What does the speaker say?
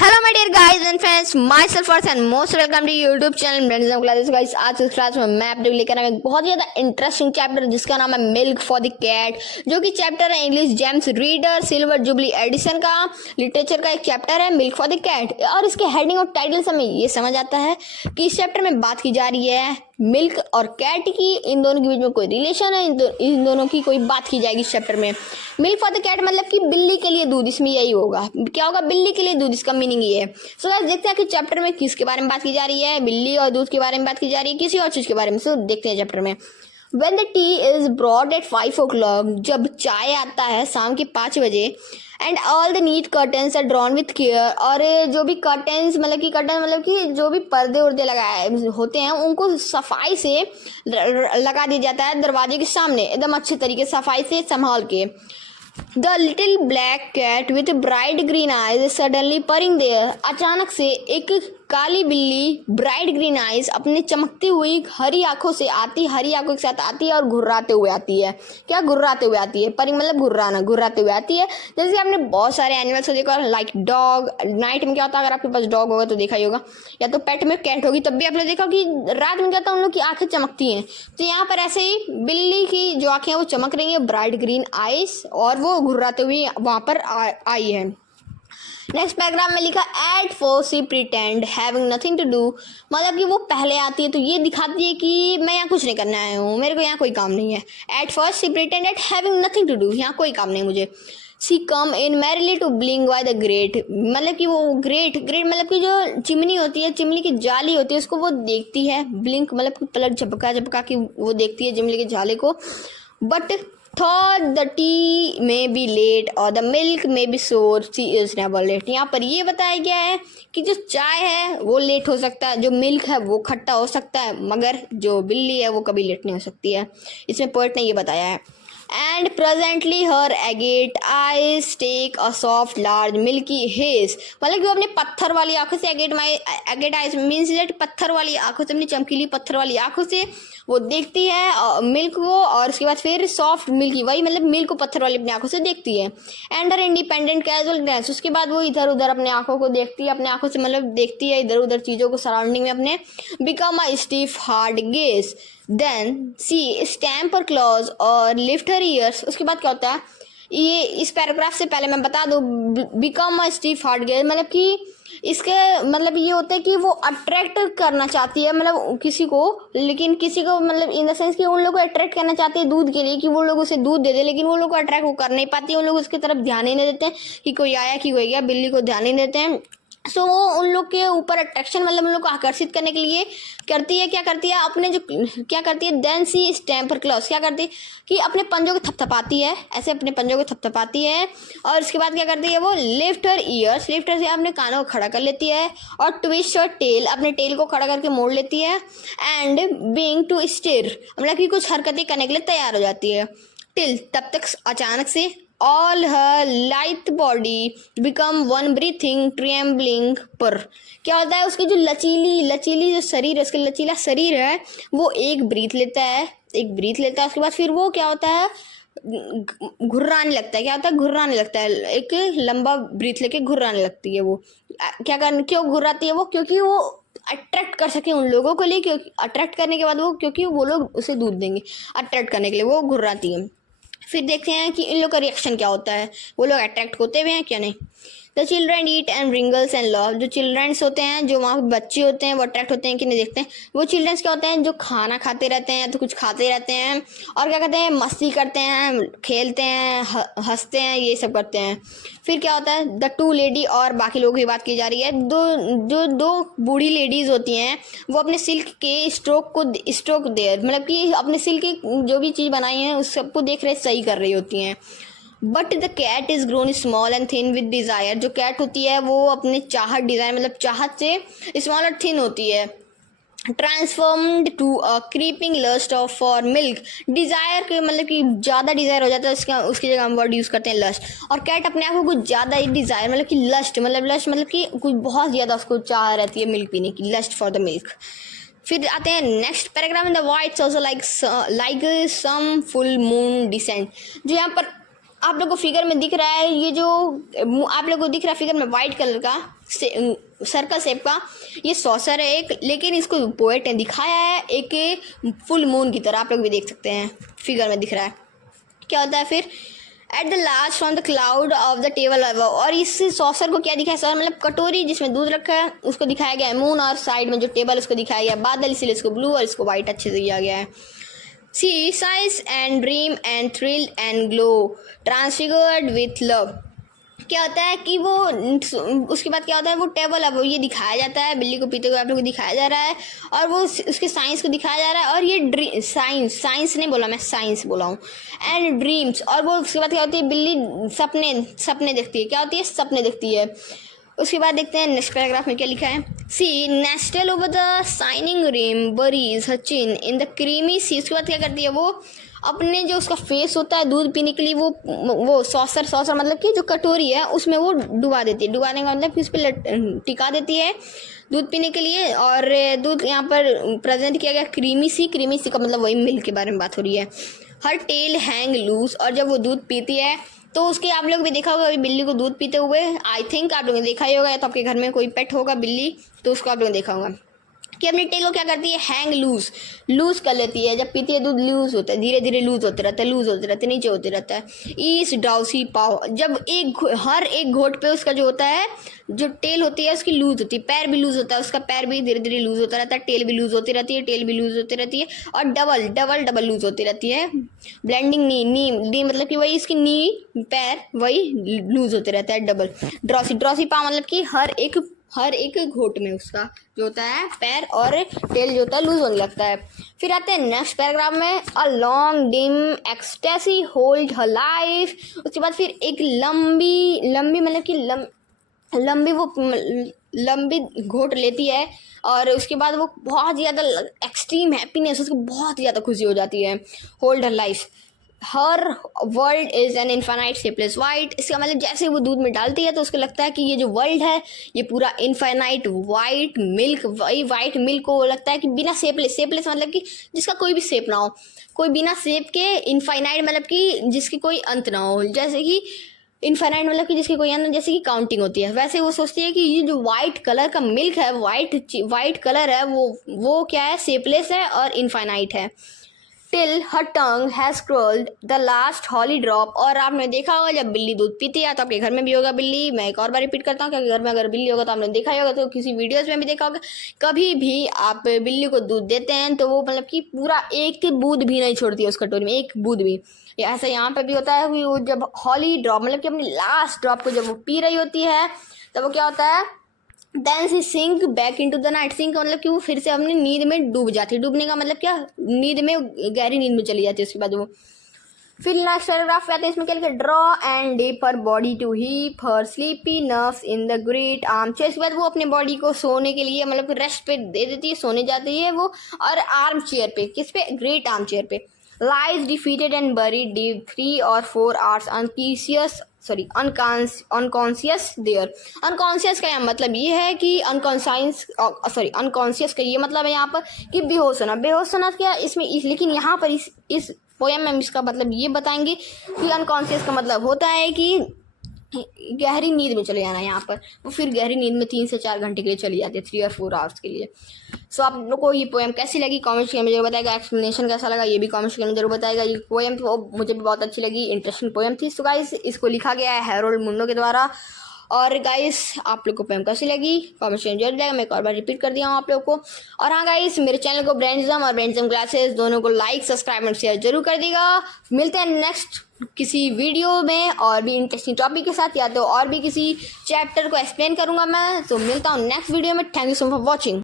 Hello my dear guys and friends, myself first and most welcome to YouTube channel brands classes. Guys आज इस class में मैं आपको लेकर आया एक बहुत ज़्यादा इंटरेस्टिंग चैप्टर जिसका नाम है मिल्क फॉर द कैट, जो कि चैप्टर है English gems reader silver jubilee edition का लिटरेचर का एक चैप्टर है मिल्क फॉर द कैट। और इसके हेडिंग और टाइटल से हमें ये समझ आता है कि इस चैप्टर में बात की जा रही है मिल्क और कैट की, इन दोनों के बीच में कोई रिलेशन है, इन दोनों की कोई बात की जाएगी इस चैप्टर में। मिल्क फॉर द कैट मतलब कि बिल्ली के लिए दूध, इसमें यही होगा। क्या होगा? बिल्ली के लिए दूध, इसका मीनिंग ये है। सो गाइस देखते हैं कि चैप्टर में किसके बारे में बात की जा रही है, बिल्ली और दूध के बारे में बात की जा रही है, किसी और चीज के बारे में। सो देखते हैं चैप्टर में। When the tea is brought at 5 o'clock, जब चाय आता है शाम के 5 बजे, and all the neat curtains are drawn with care, और जो भी कर्टन्स मतलब कि जो भी पर्दे उर्दे लगाए होते हैं उनको सफाई से लगा दिया जाता है दरवाजे के सामने, एकदम अच्छे तरीके सफाई से संभाल के। The little black cat with bright green eyes suddenly purring there, अचानक से एक काली बिल्ली ब्राइट ग्रीन आइज अपने चमकती हुई हरी आंखों से आती, हरी आंखों के साथ आती है और घुर्राते हुए आती है। क्या घुर्राते हुए आती है? परिंग मतलब घुर्राना, घुर्राते हुए आती है। जैसे आपने बहुत सारे एनिमल्स को देखा, लाइक डॉग। नाइट में क्या होता है, अगर आपके पास डॉग होगा तो देखा ही होगा, या तो पेट में कैट होगी तब भी आपने देखा कि रात में क्या होता है, उन लोग की आंखें चमकती हैं। तो यहाँ पर ऐसे ही बिल्ली की जो आंखें हैं वो चमक रही है, ब्राइट ग्रीन आइज, और वो घुर्राते हुए वहां पर आई है। नेक्स्ट पैराग्राफ में लिखा at first she pretend having nothing to do, मतलब कि वो पहले आती है तो ये दिखाती है कि मैं यहाँ कुछ नहीं करने आया हूँ, मेरे को यहाँ कोई काम नहीं है। At first she pretend at having nothing to do, यहाँ कोई काम नहीं मुझे। See come in merrily to blink by the great, मतलब कि वो ग्रेट मतलब कि जो चिमनी होती है, चिमनी की जाली होती है, उसको वो देखती है। ब्लिंक मतलब कि पलट झपका झपका के वो देखती है चिमनी के जाले को। But thought the tea may be late or the milk may be sour, she is never late। यहाँ पर ये बताया गया है कि जो चाय है वो लेट हो सकता है, जो मिल्क है वो खट्टा हो सकता है, मगर जो बिल्ली है वो कभी लेट नहीं हो सकती है। इसमें पोएट ने ये बताया है। And presently her agate eyes take a soft large milky haze, मतलब कि वो अपने पत्थर वाली आंखों से, एगेट आईज मीन्स दैट पत्थर वाली आंखों से, अपनी चमकीली पत्थर वाली आंखों से वो देखती है मिल्क को, और उसके बाद फिर सॉफ्ट मिल्की, वही मतलब मिल्क को पत्थर वाली अपनी आंखों से देखती है। And her independent casual glance, उसके बाद वो इधर उधर अपने आंखों को देखती है, अपने आंखों से मतलब देखती है इधर उधर चीज़ों को सराउंडिंग में अपने। Become a stiff hard gaze, then sea stamp her claws और लिफ्ट हर ईयर्स। उसके बाद क्या होता है, ये इस पैराग्राफ से पहले मैं बता दूं, become a stiff hard gauge मतलब कि इसके मतलब ये होता है कि वो अट्रैक्ट करना चाहती है, मतलब किसी को, लेकिन किसी को मतलब इन द सेंस कि उन लोग को अट्रैक्ट करना चाहती है दूध के लिए, कि वो लोग उसे दूध दे दे, लेकिन वो लोग को अट्रैक्ट वो कर नहीं पाती है, उन लोग उसकी तरफ ध्यान ही नहीं देते हैं कि कोई आया कि कोई गया, बिल्ली को ध्यान ही नहीं देते हैं। सो वो उन लोग के ऊपर अट्रैक्शन मतलब उन लोग को आकर्षित करने के लिए करती है, क्या करती है, अपने जो क्या करती है, then sea stamp her clause, क्या करती है कि अपने पंजों को थपथपाती है, ऐसे अपने पंजों को थपथपाती है, और उसके बाद क्या करती है वो लिफ्ट हर ईयर्स, लिफ्ट से अपने कानों को खड़ा कर लेती है, और ट्विस्ट हर टेल, अपने टेल को खड़ा करके मोड़ लेती है। एंड बीइंग टू स्टिर, मतलब कि कुछ हरकतें करने के लिए तैयार हो जाती है। टिल, तब तक अचानक से all her light body become one breathing trembling पर, क्या होता है, उसकी जो लचीली जो शरीर है, उसका लचीला शरीर है वो एक ब्रीथ लेता है, उसके बाद फिर वो क्या होता है, घुर्राने लगता है। क्या होता है? घुर्राने लगता है, एक लंबा ब्रीथ लेके घुर्राने लगती है वो। क्यों घुर्राती है वो? क्योंकि वो अट्रैक्ट कर सके उन लोगों को लिए, क्योंकि अट्रैक्ट करने के बाद वो, क्योंकि वो लोग उसे दूध देंगे, अट्रैक्ट करने के लिए वो घुर्राती है। फिर देखते हैं कि इन लोग का रिएक्शन क्या होता है, वो लोग अट्रैक्ट होते हुए हैं क्या नहीं। The children eat and wrinkles and love, जो चिल्ड्रंस होते हैं, जो वहाँ बच्चे होते हैं, वो अट्रैक्ट होते हैं कि नहीं देखते हैं। वो चिल्ड्रंस क्या होते हैं, जो खाना खाते रहते हैं या तो कुछ खाते रहते हैं, और क्या करते हैं, मस्ती करते हैं, खेलते हैं, हंसते हैं, ये सब करते हैं। फिर क्या होता है, द टू लेडी, और बाकी लोगों की बात की जा रही है, दो बूढ़ी लेडीज होती हैं, वो अपने सिल्क के स्ट्रोक दे, मतलब कि अपने सिल्क की जो भी चीज़ बनाई है उस सबको देख रहे सही कर रही होती हैं। But the cat is grown small and thin with desire, जो कैट होती है वो अपने चाहत, डिज़ायर मतलब चाहत से स्मॉल और थिन होती है। Transformed to a creeping lust of for milk, desire के मतलब कि ज़्यादा डिज़ायर हो जाता है, उसकी जगह हम वर्ड यूज़ करते हैं लस्ट। और कैट अपने आप को कुछ ज़्यादा ही डिज़ायर मतलब कि लस्ट मतलब कि कुछ बहुत ज़्यादा उसको चाह रहती है मिल्क पीने की, लस्ट फॉर द मिल्क। फिर आते हैं नेक्स्ट पैराग्राफ में, the whites also like some full moon descent, जो यहाँ पर आप लोग को फिगर में दिख रहा है, ये जो आप लोग को दिख रहा है फिगर में वाइट कलर का सर्कल शेप का, ये सॉसर है एक, लेकिन इसको पोएट ने दिखाया है एक फुल मून की तरह। आप लोग भी देख सकते हैं फिगर में दिख रहा है। क्या होता है फिर, at the last from the cloud of the table above, और इस सॉसर को क्या दिखाया, सॉसर मतलब कटोरी जिसमें दूध रखा है उसको दिखाया गया है मून, और साइड में जो टेबल उसको दिखाया गया है बादल, इसीलिए इसको ब्लू और इसको वाइट अच्छे से किया गया है। Sea sighs and dream and thrill and glow transfigured with love. क्या होता है कि वो उसके बाद क्या होता है, वो टेबल अब ये दिखाया जाता है, बिल्ली को पीते हुए आप लोग को दिखाया जा रहा है, और वो उसके साइंस को दिखाया जा रहा है, और ये साइंस नहीं बोला मैं, साइंस बोला हूँ, एंड ड्रीम्स। और वो उसके बाद क्या होती है, बिल्ली सपने देखती है। क्या होती है, सपने देखती है। उसके बाद देखते हैं नेक्स्ट पैराग्राफ में क्या लिखा है। Sea nestle over the shining rim buries her chin in the creamy sea. उसके बाद क्या करती है, वो अपने जो उसका फेस होता है दूध पीने के लिए, वो सॉसर मतलब कि जो कटोरी है उसमें वो डुबा देती है। डुबाने का मतलब कि उस पर टिका देती है दूध पीने के लिए। और दूध यहाँ पर प्रेजेंट किया गया क्रीमी सी का मतलब वही मिल्क के बारे में बात हो रही है। हर टेल हैंग लूज, और जब वो दूध पीती है तो उसके आप लोग भी देखा होगा बिल्ली को दूध पीते हुए। आई थिंक आप लोगों ने देखा ही होगा, या तो आपके घर में कोई पेट होगा बिल्ली तो उसको आप लोगों ने देखा होगा कि अपनी टेल को क्या करती है, हैंग लूज कर लेती है। जब पीती है दूध लूज होता है, धीरे धीरे लूज होते रहता है, नीचे होते रहता है। ईस ड्राउसी पाव, जब हर एक घोट पे उसका जो होता है, जो टेल होती है उसकी लूज होती है, पैर भी लूज होता है, उसका पैर भी धीरे धीरे लूज होता रहता है, टेल भी लूज होती रहती है, और डबल लूज होती रहती है। ब्लेंडिंग नी मतलब कि वही इसकी नी पैर वही लूज होते रहता है डबल। ड्रॉसी पाव मतलब कि हर एक घोट में उसका जो होता है पैर और टेल जो होता है लूज होने लगता है। फिर आते हैं नेक्स्ट पैराग्राफ में, a long dim ecstasy hold her life. उसके बाद फिर एक लंबी मतलब कि लंबी घोट लेती है, और उसके बाद वो बहुत ज़्यादा एक्सट्रीम हैप्पीनेस, उसको बहुत ज़्यादा खुशी हो जाती है। Hold her life, her world is an infinite shapeless white. इसका मतलब जैसे वो दूध में डालती है तो उसको लगता है कि ये जो वर्ल्ड है ये पूरा इन्फाइनाइट वाइट मिल्क, वही वाइट मिल्क को लगता है कि बिना शेपलेस मतलब कि जिसका कोई भी शेप ना हो, कोई बिना शेप के, इन्फाइनाइट मतलब कि जिसकी कोई अंत ना हो, जैसे कि इन्फाइनाइट मतलब कि जिसकी कोई अंत, जैसे कि काउंटिंग होती है, वैसे वो सोचती है कि ये जो वाइट कलर का मिल्क है, वाइट कलर है, वो क्या है, शेपलेस है और इन्फाइनाइट है। Till her tongue has curled the last holy drop. और आपने देखा होगा जब बिल्ली दूध पीती है, तो आपके घर में भी होगा बिल्ली, मैं एक और बार रिपीट करता हूँ क्योंकि घर में अगर बिल्ली होगा तो आपने देखा ही होगा, तो किसी वीडियोस में भी देखा होगा। कभी भी आप बिल्ली को दूध देते हैं तो वो मतलब कि पूरा एक बूंद भी नहीं छोड़ती है उस कटोरी में, एक बूंद भी। ऐसा यहाँ पे भी होता है कि वो जब हॉली ड्रॉप मतलब कि अपनी लास्ट ड्रॉप को जब वो पी रही होती है तब वो क्या होता है, then she sink back into the night. Sink का मतलब कि वो फिर से अपनी नींद में डूब जाती है। डूबने का मतलब क्या, नींद में, गहरी नींद में चली जाती है। उसके बाद वो फिर नेक्स्ट पैराग्राफ पे आते हैं, इसमें क्या लिखा, draw and deep her body to heap her sleepy nerves in the great arm chair. इसके बाद वो अपने बॉडी को सोने के लिए मतलब रेस्ट पे दे देती है, सोने जाती है वो, और आर्म चेयर पे, किस पे, ग्रेट आर्म चेयर पे। lies defeated and buried deep 3 or 4 hours unconscious there। unconscious का यहाँ मतलब ये है कि unconscious का ये मतलब है यहाँ पर कि बेहोश होना क्या इसमें लेकिन यहाँ पर इस पोएम में इसका मतलब ये बताएंगे कि unconscious का मतलब होता है कि गहरी नींद में चले जाना। यहाँ पर वो फिर गहरी नींद में 3 से 4 घंटे के लिए चली जाती है, 3 और 4 आवर्स के लिए। सो आप लोग को ये पोएम कैसी लगी कमेंट करके मुझे बताएगा, एक्सप्लेनेशन कैसा लगा ये भी कमेंट करके जरूर बताएगा। ये पोएम तो मुझे भी बहुत अच्छी लगी, इंटरेस्टिंग पोएम थी। सो गाइस इसको लिखा गया है हैरोल्ड मुंडो के द्वारा। और गाइस आप लोग को पोएम कैसी लगी कमेंट जरूर जाएगा, मैं एक और बार रिपीट कर दिया हूँ आप लोग को। और हाँ गाइस मेरे चैनल को ब्रेंडिज्म और ब्रेंडिज्म क्लासेस दोनों को लाइक सब्सक्राइब और शेयर जरूर कर देगा। मिलते हैं नेक्स्ट किसी वीडियो में और भी इंटरेस्टिंग टॉपिक के साथ, या तो और भी किसी चैप्टर को एक्सप्लेन करूंगा मैं। तो मिलता हूँ नेक्स्ट वीडियो में। Thank you so much for watching.